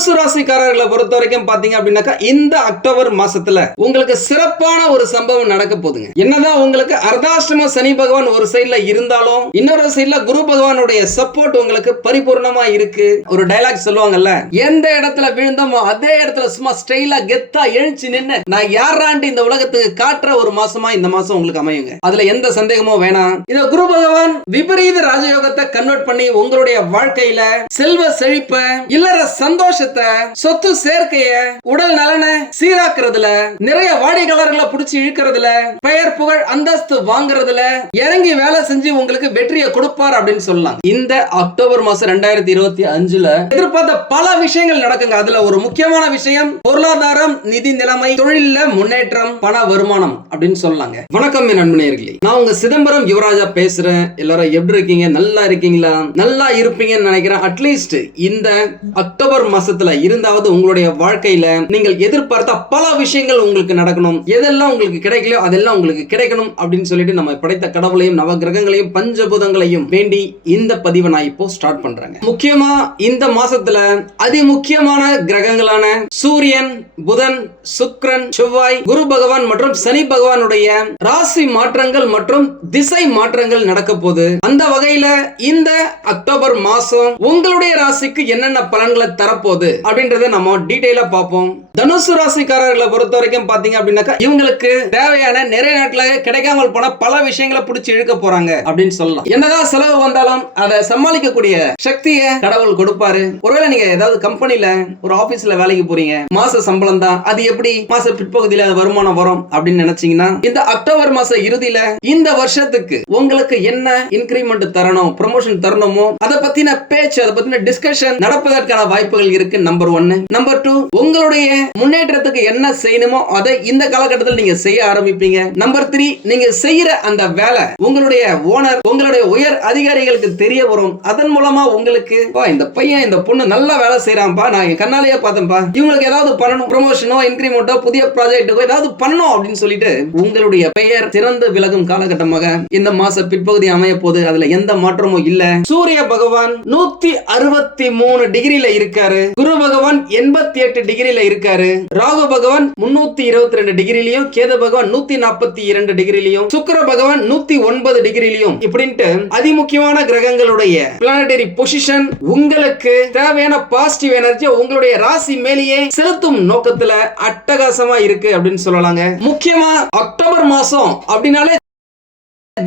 தனுசு ராசிக்காரர்களை பொறுத்த வரைக்கும் பாத்தீங்க அப்படின்னாக்கா இந்த அக்டோபர் மாசத்துல உங்களுக்கு சிறப்பான ஒரு சம்பவம் நடக்க போகுதுங்க. என்னதான் உங்களுக்கு அர்தாஷ்டம சனி பகவான் ஒரு சைடுல இருந்தாலும் இன்னொரு சைடுல குரு பகவானுடைய சப்போர்ட் உங்களுக்கு பரிபூர்ணமா இருக்கு. ஒரு டைலாக் சொல்லுவாங்கல்ல எந்த இடத்துல விழுந்தோமோ அதே இடத்துல சும்மா ஸ்டைலா கெத்தா எழுச்சி நின்னு நான் யாராண்டு இந்த உலகத்துக்கு காட்டுற ஒரு மாசமா இந்த மாசம் உங்களுக்கு அமையுங்க. அதுல எந்த சந்தேகமும் வேணாம். இத குரு பகவான் விபரீத ராஜயோகத்தை கன்வெர்ட் பண்ணி உங்களுடைய வாழ்க்கையில செல்வ செழிப்ப இல்லற சந்தோஷத்தை சொத்து சேர்க்கைய உடல் நலனை சீராக்குறதுல நிறைய வாடிக்கையாளர்களை புடிச்சு இழுக்கிறதுல பெயர் புகழ் அந்தஸ்து வாங்குறதுல இறங்கி வேலை செஞ்சு உங்களுக்கு வெற்றியை கொடுப்பார் அப்படின்னு சொல்லலாம். இந்த அக்டோபர் மாசம் ரெண்டாயிரத்தி இருபத்தி அஞ்சுல எதிர்பார்த்த பல விஷயங்கள் நடக்குங்க. அதுல ஒரு முக்கியமான விஷயம் பொருளாதாரம் நிதி நிலைமை தொழில முன்னேற்றம் பண வருமானம் அப்படின்னு சொல்லலாங்க. வணக்கம் என் நண்பனேர்களே நான் உங்க சிதம்பரம் யுவராஜா பேசுறேன். எல்லாரும் எப்படி இருக்கீங்க? நல்லா இருக்கீங்களா? நல்லா இருப்பீங்கன்னு நினைக்கிறேன். அட்லீஸ்ட் இந்த அக்டோபர் மாசத்துல இருந்தாவது உங்களுடைய வாழ்க்கையில நீங்கள் எதிர்பார்த்த பல விஷயங்கள் உங்களுக்கு நடக்கணும். எதெல்லாம் உங்களுக்கு கிடைக்கலையோ அதெல்லாம் உங்களுக்கு கிடைக்கணும் அப்படின்னு சொல்லிட்டு நம்ம படைத்த கடவுளையும் நவ கிரகங்களையும் பஞ்சபூதங்களையும் வேண்டி இந்த பதிவை நான் இப்போ ஸ்டார்ட் பண்றேங்க. முக்கியமா இந்த மாசத்துல அதி முக்கியமான கிரகங்களான சூரியன் புதன் சுக்கிரன் செவ்வாய் குரு பகவான் மற்றும் சனி பகவானுடைய ராசி மாற்றங்கள் மற்றும் திசை மாற்றங்கள் நடக்க போகுது. அந்த வகையில இந்த அக்டோபர் மாசம் உங்களுடைய ராசிக்கு என்னென்ன பலன்களை தரப்போகுது? அப்படின்றத நம்ம டீடைலா பார்ப்போம். தனுசு ராசிக்காரர்களை பொறுத்த வரைக்கும் பாத்தீங்க அப்படின்னாக்கா இவங்களுக்கு தேவையான நிறைய நாட்டில் கிடைக்காமல் போன பல விஷயங்களை பிடிச்சி இழுக்க போறாங்க அப்படின்னு சொல்லலாம். என்னதான் செலவு வந்தாலும் அதை சமாளிக்கக்கூடிய சக்தியை கடவுள் கொடுப்பாரு. ஒருவேளை நீங்க ஏதாவது கம்பெனில ஒரு ஆபீஸ்ல வேலைக்கு போறீங்க மாச சம்பளம் தான் அது எப்படி மாச பிற்பகுதியில வருமானம் வரும் அப்படின்னு நினைச்சீங்கன்னா இந்த அக்டோபர் மாச இறுதியில இந்த வருஷத்துக்கு உங்களுக்கு என்ன இன்கிரிமெண்ட் தரணும் ப்ரமோஷன் தரணுமோ அதை பத்தின பேச்சு அதை பத்தின டிஸ்கஷன் நடப்பதற்கான வாய்ப்புகள் இருக்கு நம்பர் ஒன்னு நம்பர் டூ உங்களுடைய முன்னேற்றத்துக்கு என்ன செய்யணுமோ அதை இந்த காலகட்டத்தில் நீங்க செய்ய ஆரம்பிப்பீங்க. நம்பர் த்ரீ நீங்க செய்யற அந்த வேலை உங்களுடைய ஓனர் உங்களுடைய உயர் அதிகாரிகளுக்கு தெரிய வரும். அதன் மூலமா உங்களுக்கு இந்த பையன் இந்த பொண்ணு நல்லா வேலை செய்யறான்பா நான் கண்ணாலேயே பார்த்தேன்ப்பா. இவங்களுக்கு ஏதாவது பண்ணணும் ப்ரொமோஷனோ இன்கிரிமெண்டோ புதிய ப்ராஜெக்ட்டுக்கோ ஏதாவது பண்ணணும் அப்படின்னு சொல்லிட்டு உங்களுடைய பெயர் சிறந்து விலகும் காலகட்டமாக இந்த மாச பிற்பகுதி அமைய போது அதுல எந்த மாற்றமும் இல்ல. சூரிய பகவான் நூத்தி அறுபத்தி மூணு டிகிரியில இருக்காரு. குரு பகவான் எண்பத்தி எட்டு டிகிரியில இருக்காரு. ராகு பகவான் முன்னூத்தி இருபத்தி ரெண்டு டிகிரிலையும் கேது பகவான் நூத்தி நாற்பத்தி இரண்டு டிகிரிலையும் சுக்கர பகவான் நூத்தி ஒன்பது டிகிரிலையும் இப்படின்ட்டு அதிமுக்கியமான கிரகங்களுடைய பிளானடரி பொசிஷன் உங்களுக்கு தேவையான பாசிட்டிவ் எனர்ஜி உங்களுடைய ராசி மேலேயே செலுத்தும் நோக்கத்துல அட்டகாசமா இருக்கு அப்படின்னு சொல்லலாங்க. முக்கியமா அக்டோபர் மாசம் அப்படின்னாலே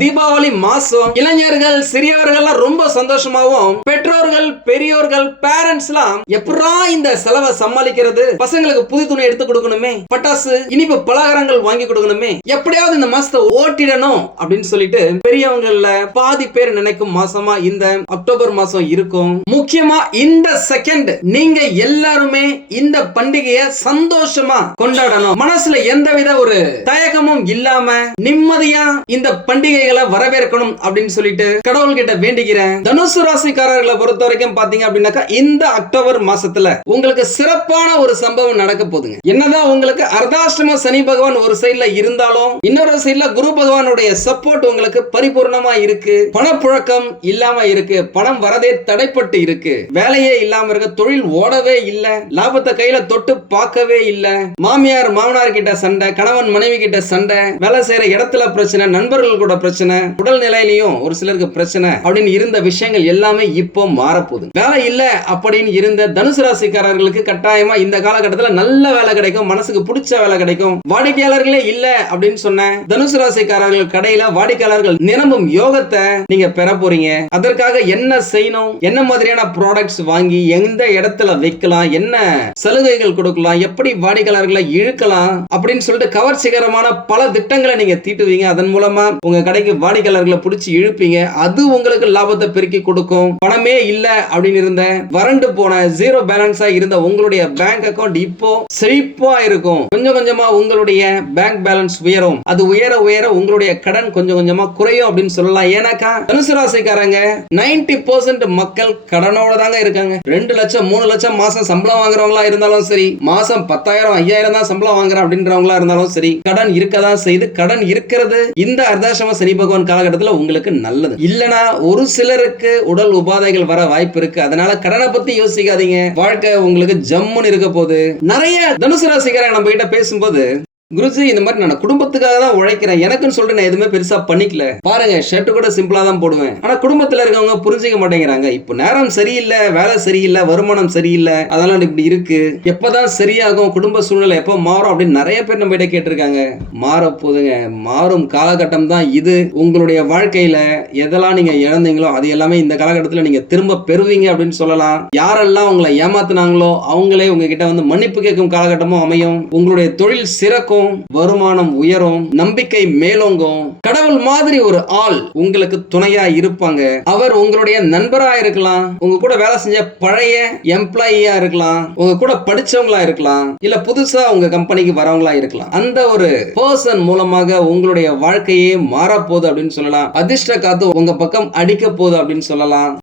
தீபாவளி மாசம் இளைஞர்கள் சிறியவர்கள் ரொம்ப சந்தோஷமாவும் பெற்றோர்கள் பெரியோர்கள் பேரண்ட்ஸ் எல்லாம் எப்படா இந்த செலவை சமாளிக்கிறது? பசங்களுக்கு புது துணி எடுத்து கொடுக்கணுமே? பட்டாசு இனிப்பு பலகாரங்கள் வாங்கி கொடுக்கணுமே? எப்படியாவது இந்த மாசத்தை ஓட்டிடணும் அப்படின்னு சொல்லிட்டு பெரியவங்கள பாதி பேர் நினைக்கும் மாசமா இந்த அக்டோபர் மாசம் இருக்கும். முக்கியமா இந்த செகண்ட் நீங்க எல்லாருமே இந்த பண்டிகையை சந்தோஷமா கொண்டாடணும். மனசுல எந்தவித ஒரு தயக்கமும் இல்லாம நிம்மதியா இந்த பண்டிகை பண்டிகைகளை வரவேற்கணும் அப்படின்னு சொல்லிட்டு கடவுள் கிட்ட வேண்டிக்கிறேன் தனுசு ராசிக்காரர்களை பொறுத்த வரைக்கும் பாத்தீங்க அப்படின்னாக்கா இந்த அக்டோபர் மாசத்துல உங்களுக்கு சிறப்பான ஒரு சம்பவம் நடக்க போகுதுங்க. என்னதான் உங்களுக்கு அர்தாஷ்டம சனி பகவான் ஒரு சைடுல இருந்தாலும் இன்னொரு சைடுல குரு பகவானுடைய சப்போர்ட் உங்களுக்கு பரிபூர்ணமா இருக்கு. பணப்புழக்கம் இல்லாம இருக்கு. பணம் வரதே தடைப்பட்டு இருக்கு. வேலையே இல்லாம இருக்கு தொழில் ஓடவே இல்ல. லாபத்தை கையில தொட்டு பார்க்கவே இல்ல. மாமியார் மாமனார் கிட்ட சண்டை கணவன் மனைவி கிட்ட சண்டை வேலை செய்யற இடத்துல பிரச்சனை நண்பர்கள் கூட பிரச்சனை உடல் நிலையிலையும் ஒரு சிலருக்கு பிரச்சனை அப்படின்னு இருந்த விஷயங்கள் எல்லாமே இப்போ மாறப்போகுது. வேலை இல்லை அப்படின்னு இருந்த தனுசு ராசிக்காரர்களுக்கு கட்டாயமா இந்த காலகட்டத்தில் நல்ல வேலை கிடைக்கும் மனசுக்கு பிடிச்ச வேலை கிடைக்கும். வாடிக்கையாளர்களே இல்ல அப்படின்னு சொன்ன தனுசு ராசிக்காரர்கள் கடையில வாடிக்கையாளர்கள் நிரம்பும் யோகத்தை நீங்க பெற போறீங்க. அதற்காக என்ன செய்யணும்? என்ன மாதிரியான ப்ராடக்ட்ஸ் வாங்கி எந்த இடத்துல வைக்கலாம்? என்ன சலுகைகள் கொடுக்கலாம்? எப்படி வாடிக்கையாளர்களை இழுக்கலாம்? அப்படின்னு சொல்லிட்டு கவர்ச்சிகரமான பல திட்டங்களை நீங்க தீட்டுவீங்க. அதன் மூலமா உங்க கடைக்கு வாடிக்கையாளர்களை பிடிச்சி இழுப்பீங்க. அது உங்களுக்கு லாபத்தை பெருக்கி கொடுக்கும். பணமே இல்ல அப்படின்னு இருந்த வறண்டு போன ஜீரோ பேலன்ஸா இருந்த உங்களுடைய பேங்க் அக்கௌண்ட் இப்போ செழிப்பா இருக்கும். கொஞ்சம் கொஞ்சமா உங்களுடைய பேங்க் பேலன்ஸ் உயரும். அது உயர உயர உங்களுடைய கடன் கொஞ்சம் கொஞ்சமா குறையும் அப்படின்னு சொல்லலாம். ஏன்னாக்கா தனுசு ராசிக்காரங்க 90% மக்கள் கடனோட தாங்க இருக்காங்க. ரெண்டு லட்சம் மூணு லட்சம் மாசம் சம்பளம் வாங்குறவங்களா இருந்தாலும் சரி மாசம் பத்தாயிரம் ஐயாயிரம் தான் சம்பளம் வாங்குறேன் அப்படின்றவங்களா இருந்தாலும் சரி கடன் இருக்கதான் செய்து கடன் இருக்கிறது இந்த அர்த்தாசிரம சனி பகவான் காலகட்டத்தில் உங்களுக்கு நல்லது. இல்லனா ஒரு சிலருக்கு உடல் உபாதைகள் வர வாய்ப்பு இருக்கு. அதனால கடனை பத்தி யோசிக்காதீங்க. வாழ்க்கை உங்களுக்கு ஜம்முன்னு இருக்க போகுது. நிறைய தனுசு ராசிக்காரங்க நம்ம கிட்ட பேசும்போது குருஜி இந்த மாதிரி நான் குடும்பத்துக்காக தான் உழைக்கிறேன். எனக்குன்னு சொல்லிட்டு நான் எதுவுமே பெருசா பண்ணிக்கல. பாருங்க ஷர்ட் கூட சிம்பிளா தான் போடுவேன். ஆனா குடும்பத்துல இருக்கவங்க புரிஞ்சுக்க மாட்டேங்கிறாங்க. இப்போ நேரம் சரியில்லை வேலை சரியில்லை வருமானம் சரியில்லை அதெல்லாம் இப்படி இருக்கு. எப்பதான் சரியாகும் குடும்ப சூழ்நிலை எப்போ மாறும் அப்படின்னு நிறைய பேர் நம்ம கிட்ட கேட்டிருக்காங்க. மாற போதுங்க. மாறும் காலகட்டம் தான் இது. உங்களுடைய வாழ்க்கையில எதெல்லாம் நீங்க இழந்தீங்களோ அது எல்லாமே இந்த காலகட்டத்தில் நீங்க திரும்ப பெறுவீங்க அப்படின்னு சொல்லலாம். யாரெல்லாம் உங்களை ஏமாத்துனாங்களோ அவங்களே உங்ககிட்ட வந்து மன்னிப்பு கேட்கும் காலகட்டமும் அமையும். உங்களுடைய தொழில் சிறக்கும். வருமானம் உயரும் நம்பிக்கை மேலோங்கும். கடவுள் மாதிரி ஒரு ஆள் உங்களுக்கு துணையா இருப்பாங்க. அவர் உங்களுடைய நண்பரா இருக்கலாம். உங்க கூட வேலை செஞ்ச பழைய எம்ப்ளாயியா இருக்கலாம். உங்க கூட படிச்சவங்களா இருக்கலாம். இல்ல புதுசா உங்க கம்பெனிக்கு வரவங்களா இருக்கலாம். அந்த ஒரு பர்சன் மூலமாக உங்களுடைய வாழ்க்கையே மாறப்போகுது அப்படின்னு சொல்லலாம். அதிர்ஷ்ட காத்து உங்க பக்கம் அடிக்க போகுது அப்படின்னு சொல்லலாம்.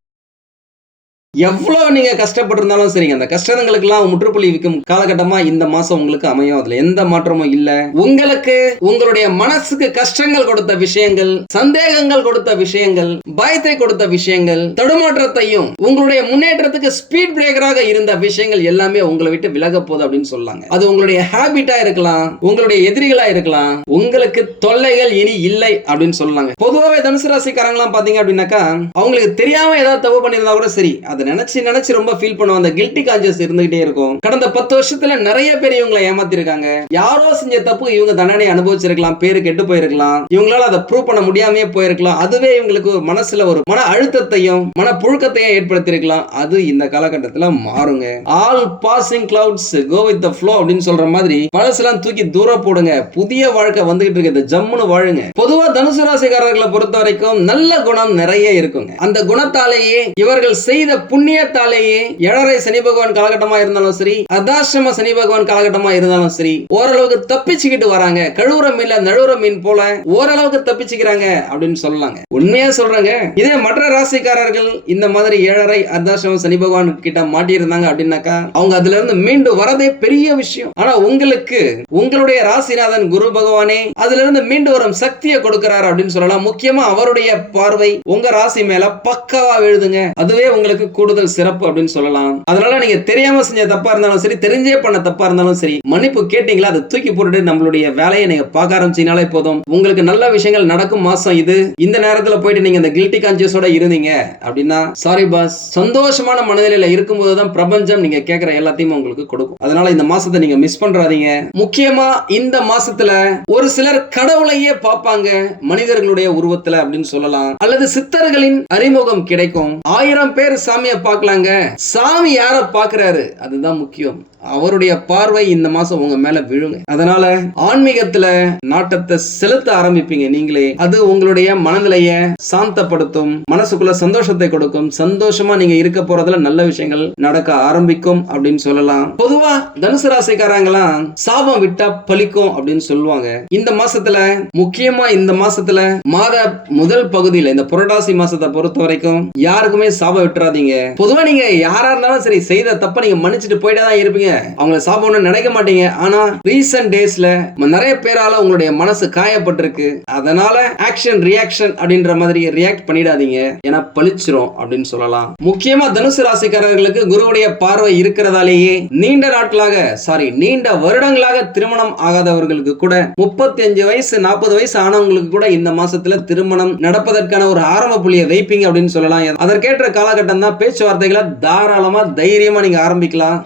எவ்வளவு நீங்க கஷ்டப்பட்டிருந்தாலும் சரிங்க. அந்த கஷ்டங்களுக்கெல்லாம் முற்றுப்புள்ளி வைக்கும் காலகட்டமா இந்த மாசம் உங்களுக்கு அமையும். அதுல எந்த மாற்றமும் இல்ல. உங்களுக்கு உங்களுடைய மனசுக்கு கஷ்டங்கள் கொடுத்த விஷயங்கள் சந்தேகங்கள் கொடுத்த விஷயங்கள் பயத்தை கொடுத்த விஷயங்கள் தடுமாற்றத்தையும் உங்களுடைய முன்னேற்றத்துக்கு ஸ்பீட் பிரேக்கராக இருந்த விஷயங்கள் எல்லாமே உங்களை விட்டு விலக போகுது அப்படின்னு சொல்லாங்க. அது உங்களுடைய ஹேபிட்டா இருக்கலாம் உங்களுடைய எதிரிகளா இருக்கலாம் உங்களுக்கு தொல்லைகள் இனி இல்லை அப்படின்னு சொல்லலாங்க பொதுவாகவே தனுசு ராசிக்காரங்களாம் பாத்தீங்க அப்படின்னாக்கா அவங்களுக்கு தெரியாம ஏதாவது தவறு பண்ணியிருந்தா கூட சரி அதை நினைச்சு நினைச்சு ரொம்ப ஃபீல் பண்ணுவோம். அந்த கில்ட்டி கான்சியஸ் இருந்துகிட்டே இருக்கும். கடந்த பத்து வருஷத்துல நிறைய பேர் இவங்களை ஏமாத்திருக்காங்க. யாரோ செஞ்ச தப்பு இவங்க தண்டனை அனுபவிச்சிருக்கலாம் பேரு கெட்டு போயிருக்கலாம். இவங்களால அதை ப்ரூவ் பண்ண முடியாமே போயிருக்கலாம். அதுவே இவங்களுக்கு மனசுல ஒரு மன அழுத்தத்தையும் மன புழுக்கத்தையும் ஏற்படுத்தியிருக்கலாம். அது இந்த காலகட்டத்துல மாறுங்க. All passing clouds go with the flow அப்படின்னு சொல்ற மாதிரி பழசெல்லாம் தூக்கி தூரம் போடுங்க. புதிய வாழ்க்கை வந்துகிட்டு இருக்கு. ஜம்முன்னு வாழுங்க. பொதுவா தனுசு ராசிக்காரர்களை பொறுத்த வரைக்கும் நல்ல குணம் நிறைய இருக்குங்க. அந்த குணத்தாலேயே இவர்கள் செய்த புண்ணியத்தாலேயே ஏழரை சனி பகவான் காலகட்டமா இருந்தாலும் சரி அர்த்தாசிரம சனி பகவான் காலகட்டமா இருந்தாலும் சரி ஓரளவுக்கு தப்பிச்சுக்கிட்டு வராங்க. கழுவுற மீன்ல நழுவுற மீன் போல ஓரளவுக்கு தப்பிச்சுக்கிறாங்க அப்படின்னு சொல்லலாங்க. உண்மையா சொல்றாங்க. இதே மற்ற ராசிக்காரர்கள் இந்த மாதிரி ஏழரை அர்த்தாசிரம சனி பகவான் கிட்ட மாட்டியிருந்தாங்க அப்படின்னாக்கா அவங்க அதுல இருந்து மீண்டு வரதே பெரிய விஷயம். ஆனா உங்களுக்கு உங்களுடைய ராசிநாதன் குரு பகவானே அதுல இருந்து மீண்டு வரும் சக்தியை கொடுக்கிறார் அப்படின்னு சொல்லலாம். முக்கியமா அவருடைய பார்வை உங்க ராசி மேல பக்காவா எழுதுங்க அதுவே உங்களுக்கு கூடுதல் சிறப்பு அப்படின்னு சொல்லலாம். அதனால நீங்க தெரியாம செஞ்ச தப்பா இருந்தாலும் சரி தெரிஞ்சே பண்ண தப்பா இருந்தாலும் சரி மன்னிப்பு கேட்டீங்களா? அதை தூக்கி போட்டுட்டு நம்மளுடைய வேலையை நீங்க பார்க்க ஆரம்பிச்சீங்கனாலே போதும். உங்களுக்கு நல்ல விஷயங்கள் நடக்கும் மாசம் இது. இந்த நேரத்துல போயிட்டு நீங்க இந்த கில்ட்டி கான்சியஸோட இருந்தீங்க அப்படின்னா சாரி பாஸ் சந்தோஷமான மனநிலையில இருக்கும்போது தான் பிரபஞ்சம் நீங்க கேட்கிற எல்லாத்தையும் உங்களுக்கு கொடுக்கும். அதனால இந்த மாசத்தை நீங்க மிஸ் பண்றாதீங்க. முக்கியமா இந்த மாசத்துல ஒரு சிலர் கடவுளையே பார்ப்பாங்க மனிதர்களுடைய உருவத்துல அப்படின்னு சொல்லலாம். அல்லது சித்தர்களின் அறிமுகம் கிடைக்கும். ஆயிரம் பேர் சாமி சாமியை பார்க்கலாங்க. சாமி யார பாக்குறாரு அதுதான் முக்கியம். அவருடைய பார்வை இந்த மாசம் உங்க மேல விழுங்க. அதனால ஆன்மீகத்துல நாட்டத்தை செலுத்த ஆரம்பிப்பீங்க நீங்களே. அது உங்களுடைய மனநிலைய சாந்தப்படுத்தும் மனசுக்குள்ள சந்தோஷத்தை கொடுக்கும் சந்தோஷமா நீங்க இருக்க போறதுல நல்ல விஷயங்கள் நடக்க ஆரம்பிக்கும் அப்படின்னு சொல்லலாம். பொதுவா தனுசு ராசிக்காரங்களாம் சாபம் விட்டா பலிக்கும் அப்படின்னு சொல்லுவாங்க. இந்த மாசத்துல முக்கியமா இந்த மாசத்துல மாத முதல் பகுதியில இந்த புரட்டாசி மாசத்தை பொறுத்த வரைக்கும் யாருக்குமே சாபம் விட்டுறாதீங்க. பொதுவா நீங்க யாரா இருந்தாலும் சரி செய்த தப்ப நீங்க மன்னிச்சுட்டு போயிட்டே தான் இருப்பீங்க. அவங்கள சாப்பிடணும்னு நினைக்க மாட்டீங்க. ஆனா ரீசன்ட் டேஸ்ல நிறைய பேரால உங்களுடைய மனசு காயப்பட்டிருக்கு. அதனால ஆக்ஷன் ரியாக்ஷன் அப்படின்ற மாதிரி ரியாக்ட் பண்ணிடாதீங்க. ஏன்னா பழிச்சிரும் அப்படின்னு சொல்லலாம். முக்கியமா தனுசு ராசிக்காரர்களுக்கு குருவுடைய பார்வை இருக்கிறதாலேயே நீண்ட நாட்களாக சாரி நீண்ட வருடங்களாக திருமணம் ஆகாதவர்களுக்கு கூட முப்பத்தி அஞ்சு வயசு நாற்பது வயசு ஆனவங்களுக்கு கூட இந்த மாசத்துல திருமணம் நடப்பதற்கான ஒரு ஆரம்ப புள்ளியை வைப்பீங்க அப்படின்னு சொல்லலாம். அதற்கேற்ற காலகட்டம் தான் பேச்சுவார்த்தைகளை தாராளமா தைரியமா நீங்க ஆரம்பிக்கலாம்.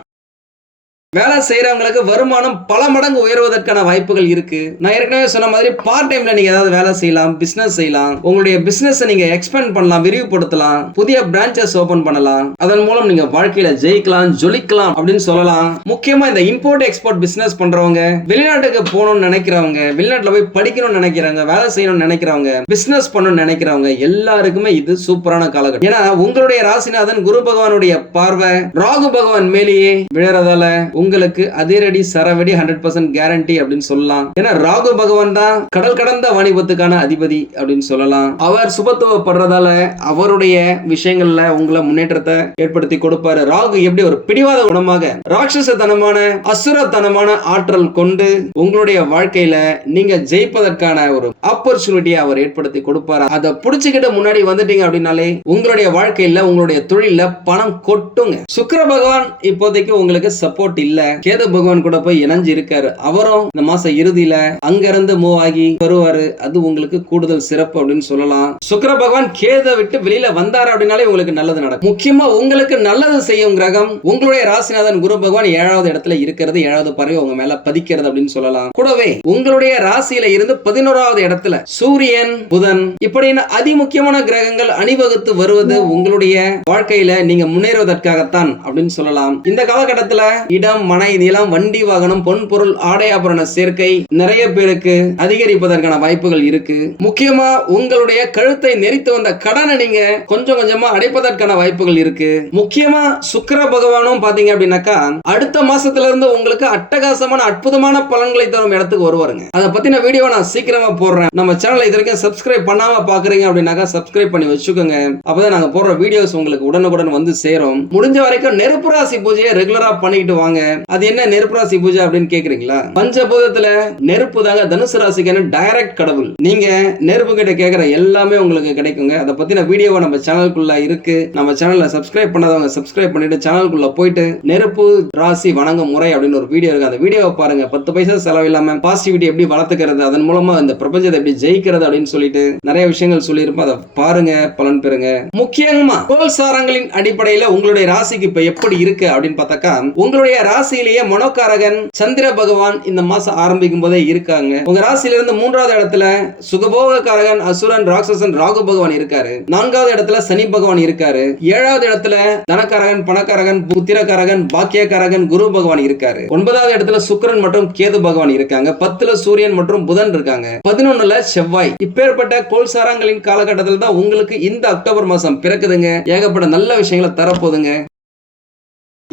வேலை செய்யறவங்களுக்கு வருமானம் பல மடங்கு உயர்வதற்கான வாய்ப்புகள் இருக்கு. நான் ஏற்கனவே சொன்ன மாதிரி பார்ட் டைம்ல நீங்க ஏதாவது வேலை செய்யலாம் பிசினஸ் செய்யலாம். உங்களுடைய பிசினஸ் நீங்க எக்ஸ்பேண்ட் பண்ணலாம் விரிவுபடுத்தலாம் புதிய பிரான்ச்சஸ் ஓபன் பண்ணலாம். அதன் மூலம் நீங்க வாழ்க்கையில ஜெயிக்கலாம் ஜொலிக்கலாம் அப்படின்னு சொல்லலாம். முக்கியமா இந்த இம்போர்ட் எக்ஸ்போர்ட் பிசினஸ் பண்றவங்க வெளிநாட்டுக்கு போகணும்னு நினைக்கிறவங்க வெளிநாட்டுல போய் படிக்கணும்னு நினைக்கிறவங்க வேலை செய்யணும்னு நினைக்கிறவங்க பிசினஸ் பண்ணணும்னு நினைக்கிறவங்க எல்லாருக்குமே இது சூப்பரான காலகட்டம். ஏன்னா உங்களுடைய ராசிநாதன் குரு பகவானுடைய பார்வை ராகு பகவான் மேலேயே விழறதால உங்களுக்கு அதிரடி சரவடி ஹண்ட்ரட் பர்சன்ட் கேரண்டி அப்படின்னு சொல்லலாம். ஏன்னா ராகு பகவான் தான் கடல் கடந்த வாணிபத்துக்கான அதிபதி அப்படின்னு சொல்லலாம். அவர் சுபத்துவப்படுறதால அவருடைய விஷயங்கள்ல உங்களை முன்னேற்றத்தை ஏற்படுத்தி கொடுப்பாரு. ராகு எப்படி ஒரு பிடிவாத குணமாக ராட்சசத்தனமான அசுரத்தனமான ஆற்றல் கொண்டு உங்களுடைய வாழ்க்கையில நீங்க ஜெயிப்பதற்கான ஒரு ஆப்பர்ச்சுனிட்டியை அவர் ஏற்படுத்தி கொடுப்பாரு? அதை புடிச்சுக்கிட்டு முன்னாடி வந்துட்டீங்க அப்படின்னாலே உங்களுடைய வாழ்க்கையில உங்களுடைய தொழில பணம் கொட்டுங்க. சுக்கர பகவான் இப்போதைக்கு உங்களுக்கு சப்போர்ட் இல்லை. கேது பகவான் கூட போய் இணைஞ்சு இருக்காரு. அவரும் இந்த மாசம் இறுதியில அங்க இருந்து மூவ் ஆகி வருவாரு. அது உங்களுக்கு கூடுதல் சிறப்பு அப்படின்னு சொல்லலாம். சுக்கர பகவான் கேதை விட்டு வெளியில வந்தாரு அப்படின்னாலே உங்களுக்கு நல்லது நடக்கும். முக்கியமா உங்களுக்கு நல்லது செய்யும் கிரகம் உங்களுடைய ராசிநாதன் குரு பகவான் ஏழாவது இடத்துல இருக்கிறது ஏழாவது பறவை உங்க மேல பதிக்கிறது அப்படின்னு சொல்லலாம். கூடவே உங்களுடைய ராசியில இருந்து பதினோராவது இடத்துல சூரியன் புதன் இப்படின்னு அதிமுக்கியமான கிரகங்கள் அணிவகுத்து வருவது உங்களுடைய வாழ்க்கையில நீங்க முன்னேறுவதற்காகத்தான் அப்படின்னு சொல்லலாம். இந்த காலகட்டத்துல இடம் மனை நிலம் வண்டி வாகனம் பொன் பொருள் ஆடை ஆபரண சேர்க்கை நிறைய பேருக்கு அதிகரிப்பதற்கான வாய்ப்புகள் இருக்கு. முக்கியமா உங்களுடைய கழுத்தை நெரித்து வந்த கடனை நீங்க கொஞ்சம் கொஞ்சமா அடைப்பதற்கான வாய்ப்புகள் இருக்கு. முக்கியமா சுக்கர பகவானும் பாத்தீங்க அப்படின்னாக்கா அடுத்த மாசத்துல இருந்து உங்களுக்கு அட்டகாசமான அற்புதமான பலன்களை தரும் இடத்துக்கு வருவாருங்க. அதை பத்தின வீடியோ நான் சீக்கிரமா போடுறேன். நம்ம சேனலை இது வரைக்கும் சப்ஸ்கிரைப் பண்ணாம பாக்குறீங்க அப்படின்னாக்கா சப்ஸ்கிரைப் பண்ணி வச்சுக்கோங்க. அப்பதான் நாங்க போடுற வீடியோஸ் உங்களுக்கு உடனுக்குடன் வந்து சேரும். முடிஞ்ச வரைக்கும் நெருப்பு ராசி பூஜையை ரெகுலரா பண்ணிக்கிட்டு வாங்க. அது என்ன நெருப்பு ராசி பூஜை அப்படின்னு கேக்குறீங்களா? பஞ்சபூதத்துல நெருப்பு தாங்க தனுசு ராசிக்கான டைரக்ட் கடவுள். நீங்க நெருப்பு கிட்ட கேக்குற எல்லாமே உங்களுக்கு கிடைக்குங்க. அதை பத்தின வீடியோவை நம்ம சேனலுக்குள்ள இருக்கு. நம்ம சேனல்ல சப்ஸ்கிரைப் பண்ணாதவங்க சப்ஸ்கிரைப் பண்ணிட்டு சேனலுக்குள்ள போயிட்டு நெருப்பு ராசி வணங்கும் முறை அப்படின்னு ஒரு வீடியோ இருக்கு. அந்த வீடியோவை பாருங்க. பத்து பைசா செலவு இல்லாம பாசிட்டிவிட்டி எப்படி வளர்த்துக்கிறது அதன் மூலமா இந்த பிரபஞ்சத்தை எப்படி ஜெயிக்கிறது அப்படின்னு சொல்லிட்டு நிறைய விஷயங்கள் சொல்லியிருப்போம் அதை பாருங்க. பலன் பெறுங்க. முக்கியமா கோல் சாரங்களின் அடிப்படையில உங்களுடைய ராசிக்கு இப்ப எப்படி இருக்கு அப்படின்னு பார்த்தாக்கா உங்களுடைய ராசியிலேயே மனோகாரகன் சந்திர பகவான் இந்த மாசம் ஆரம்பிக்கும் போதே இருக்காங்க. உங்க ராசியில இருந்து மூன்றாவது இடத்துல சுகபோக காரகன் அசுரன் ராட்சசன் ராகு பகவான் இருக்காரு. நான்காவது இடத்துல சனி பகவான் இருக்காரு. ஏழாவது இடத்துல தனக்காரகன் பணக்காரகன் புத்திரக்காரகன் பாக்கியக்காரகன் குரு பகவான் இருக்காரு. ஒன்பதாவது இடத்துல சுக்கிரன் மற்றும் கேது பகவான் இருக்காங்க. பத்துல சூரியன் மற்றும் புதன் இருக்காங்க. பதினொன்னுல செவ்வாய். இப்பேற்பட்ட கோல்சாரங்களின் காலகட்டத்தில் தான் உங்களுக்கு இந்த அக்டோபர் மாசம் பிறக்குதுங்க. ஏகப்பட்ட நல்ல விஷயங்களை தரப்போகுதுங்க.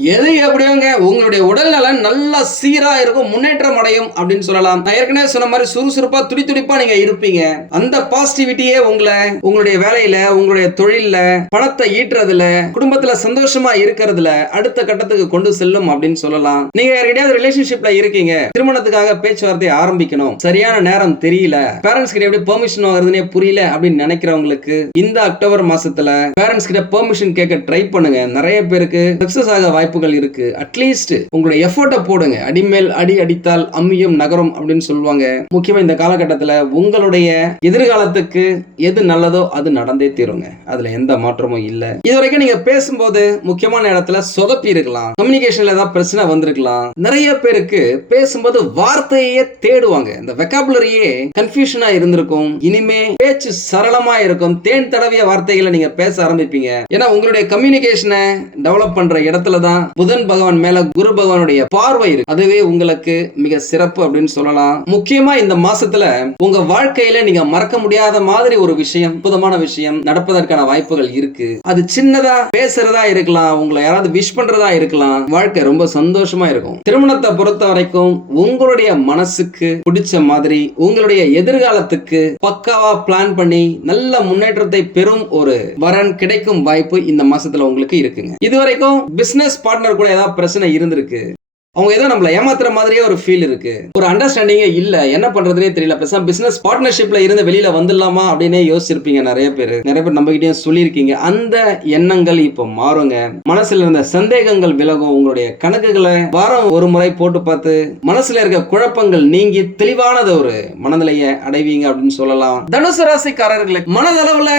எது எப்படியோங்க? உங்களுடைய உடல் நலன் நல்லா சீரா இருக்கும் முன்னேற்றம் அடையும் அப்படின்னு சொல்லலாம். நான் ஏற்கனவே சொன்ன மாதிரி சுறுசுறுப்பா துடி துடிப்பா நீங்க இருப்பீங்க. அந்த பாசிட்டிவிட்டியே உங்களை உங்களுடைய வேலையில உங்களுடைய தொழில்ல பணத்தை ஈட்டுறதுல குடும்பத்துல சந்தோஷமா இருக்கிறதுல அடுத்த கட்டத்துக்கு கொண்டு செல்லும் அப்படின்னு சொல்லலாம். நீங்க யார்கிட்டயாவது ரிலேஷன்ஷிப்ல இருக்கீங்க. திருமணத்துக்காக பேச்சுவார்த்தையை ஆரம்பிக்கணும். சரியான நேரம் தெரியல. பேரண்ட்ஸ் கிட்ட எப்படி பெர்மிஷன் வாங்குறதுனே புரியல அப்படின்னு நினைக்கிறவங்களுக்கு இந்த அக்டோபர் மாசத்துல பேரண்ட்ஸ் கிட்ட பெர்மிஷன் கேட்க ட்ரை பண்ணுங்க. நிறைய பேருக்கு சக்சஸ் ஆக வாய்ப்புகள் இருக்கு. அட்லீஸ்ட் உங்களுடைய எஃபோர்ட்டை போடுங்க. அடிமேல் அடி அடித்தால் அம்மியும் நகரும் அப்படின்னு சொல்லுவாங்க. முக்கியமா இந்த காலகட்டத்துல உங்களுடைய எதிர்காலத்துக்கு எது நல்லதோ அது நடந்தே தீருங்க. அதுல எந்த மாற்றமும் இல்ல. இது வரைக்கும் நீங்க பேசும்போது முக்கியமான இடத்துல சொதப்பி இருக்கலாம் கம்யூனிகேஷன்ல ஏதாவது பிரச்சனை வந்திருக்கலாம். நிறைய பேருக்கு பேசும்போது வார்த்தையே தேடுவாங்க. இந்த வெக்காபுலரியே கன்ஃபியூஷனா இருந்திருக்கும். இனிமே பேச்சு சரளமா இருக்கும். தேன் தடவிய வார்த்தைகளை நீங்க பேச ஆரம்பிப்பீங்க. ஏன்னா உங்களுடைய கம்யூனிகேஷனை டெவலப் பண்ற இடத்துல தான் புதன் பகவான் மேல குரு பகவானுடைய பார்வை இருக்கு. அதுவே உங்களுக்கு மிக சிறப்பு அப்படின்னு சொல்லலாம். முக்கியமா இந்த மாசத்துல உங்க வாழ்க்கையில நீங்க மறக்க முடியாத மாதிரி ஒரு விஷயம் அற்புதமான விஷயம் நடப்பதற்கான வாய்ப்புகள் இருக்கு. அது சின்னதா பேசுறதா இருக்கலாம் உங்களை யாராவது விஷ் பண்றதா இருக்கலாம். வாழ்க்கை ரொம்ப சந்தோஷமா இருக்கும். திருமணத்தை பொறுத்த வரைக்கும் உங்களுடைய மனசுக்கு பிடிச்ச மாதிரி உங்களுடைய எதிர்காலத்துக்கு பக்காவா பிளான் பண்ணி நல்ல முன்னேற்றத்தை பெறும் ஒரு வரன் கிடைக்கும் வாய்ப்பு இந்த மாசத்துல உங்களுக்கு இருக்குங்க. இது வரைக்கும் பிசினஸ் பார்ட்னர் கூட ஏதாவது பிரச்சனை இருந்திருக்கு. அவங்க ஏதோ நம்மளை ஏமாத்துற மாதிரியே ஒரு ஃபீல் இருக்கு. ஒரு அண்டர்ஸ்டாண்டிங்கே இல்ல. என்ன பண்றதுனே தெரியல. பேசாம பிசினஸ் பார்ட்னர்ஷிப்ல இருந்து வெளியில வந்துடலாமா அப்படின்னே யோசிச்சிருப்பீங்க நிறைய பேர். நிறைய பேர் நம்மகிட்டயும் சொல்லியிருக்கீங்க. அந்த எண்ணங்கள் இப்போ மாறுங்க. மனசுல இருந்த சந்தேகங்கள் விலகும். உங்களுடைய கணக்குகளை வாரம் ஒரு முறை போட்டு பார்த்து மனசுல இருக்க குழப்பங்கள் நீங்கி தெளிவானது ஒரு மனநிலையை அடைவீங்க அப்படின்னு சொல்லலாம். தனுசு ராசிக்காரர்களுக்கு மனதளவுல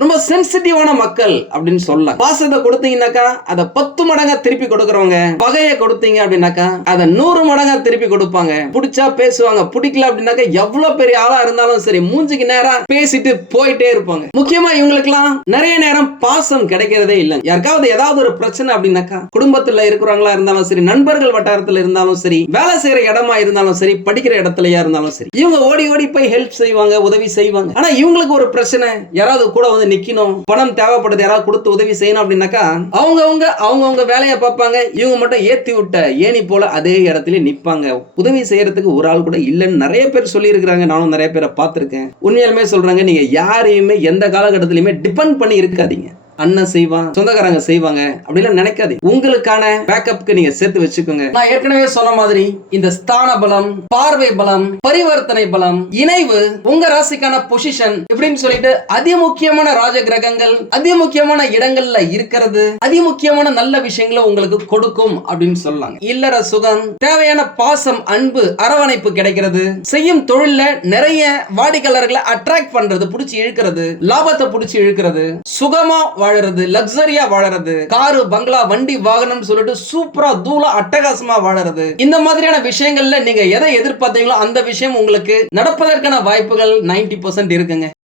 ரொம்ப சென்சிட்டிவான மக்கள் அப்படின்னு சொல்லலாம். பாசத்தை கொடுத்தீங்கன்னாக்கா அதை பத்து மடங்கா திருப்பி கொடுக்குறவங்க. பகையை கொடுத்தீங்க அப்படின்னாக்கா அதை நூறு மடங்கா திருப்பி கொடுப்பாங்க. பிடிச்சா பேசுவாங்க. பிடிக்கல அப்படின்னாக்கா எவ்வளவு பெரிய ஆளா இருந்தாலும் சரி மூஞ்சிக்கு நேரம் பேசிட்டு போயிட்டே இருப்பாங்க. முக்கியமா இவங்களுக்குலாம் நிறைய நேரம் பாசம் கிடைக்கிறதே இல்லை. யாருக்காவது ஏதாவது ஒரு பிரச்சனை அப்படின்னாக்கா குடும்பத்துல இருக்கிறவங்களா இருந்தாலும் சரி நண்பர்கள் வட்டாரத்துல இருந்தாலும் சரி வேலை செய்யற இடமா இருந்தாலும் சரி படிக்கிற இடத்துலயா இருந்தாலும் சரி இவங்க ஓடி ஓடி போய் ஹெல்ப் செய்வாங்க உதவி செய்வாங்க. ஆனா இவங்களுக்கு ஒரு பிரச்சனை யாராவது கூட வந்து நிக்கணும். பணம் தேவைப்படுது யாராவது கொடுத்து உதவி செய்யணும் அப்படின்னாக்கா அவங்கவுங்க அவங்கவுங்க வேலையை பார்ப்பாங்க. இவங்க மட்டும் ஏத்தி விட்ட ஏனி போல அதே இடத்துல நிப்பாங்க. உதவி செய்யறதுக்கு ஒரு ஆள் கூட இல்லைன்னு நிறைய பேர் சொல்லியிருக்கிறாங்க. நானும் நிறைய பேரை பார்த்துருக்கேன். உண்மையாலுமே சொல்றாங்க நீங்க யாரையுமே எந்த காலகட்டத்துலையுமே டிபெண்ட் பண்ணி இருக்காதீங்க. அண்ணன் செய்வான் சொந்தக்காரங்க செய்வாங்க அப்படிலாம் நினைக்காது. உங்களுக்கான பேக்கப்க்கு நீங்க சேர்த்து வச்சுக்கோங்க. நான் ஏற்கனவே சொன்ன மாதிரி இந்த ஸ்தான பலம் பார்வை பலம் பரிவர்த்தனை பலம் இணைவு உங்க ராசிக்கான பொசிஷன் இப்படின்னு சொல்லிட்டு அதிமுக்கியமான ராஜ கிரகங்கள் அதிமுக்கியமான இடங்கள்ல இருக்கிறது அதிமுக்கியமான நல்ல விஷயங்களை உங்களுக்கு கொடுக்கும் அப்படின்னு சொல்லலாங்க இல்லற சுகம் தேவையான பாசம் அன்பு அரவணைப்பு கிடைக்கிறது. செய்யும் தொழில்ல நிறைய வாடிக்கையாளர்களை அட்ராக்ட் பண்றது புடிச்சு இழுக்கிறது லாபத்தை புடிச்சு இழுக்கிறது. சுகமா வாழறது லக்ஸரியா வாழறது காரு பங்களா வண்டி வாகனம் சொல்லிட்டு சூப்பரா தூளா அட்டகாசமா வாழறது. இந்த மாதிரியான விஷயங்கள்ல நீங்க எதை எதிர்பார்த்தீங்களோ அந்த விஷயம் உங்களுக்கு நடப்பதற்கான வாய்ப்புகள் 90% இருக்குங்க.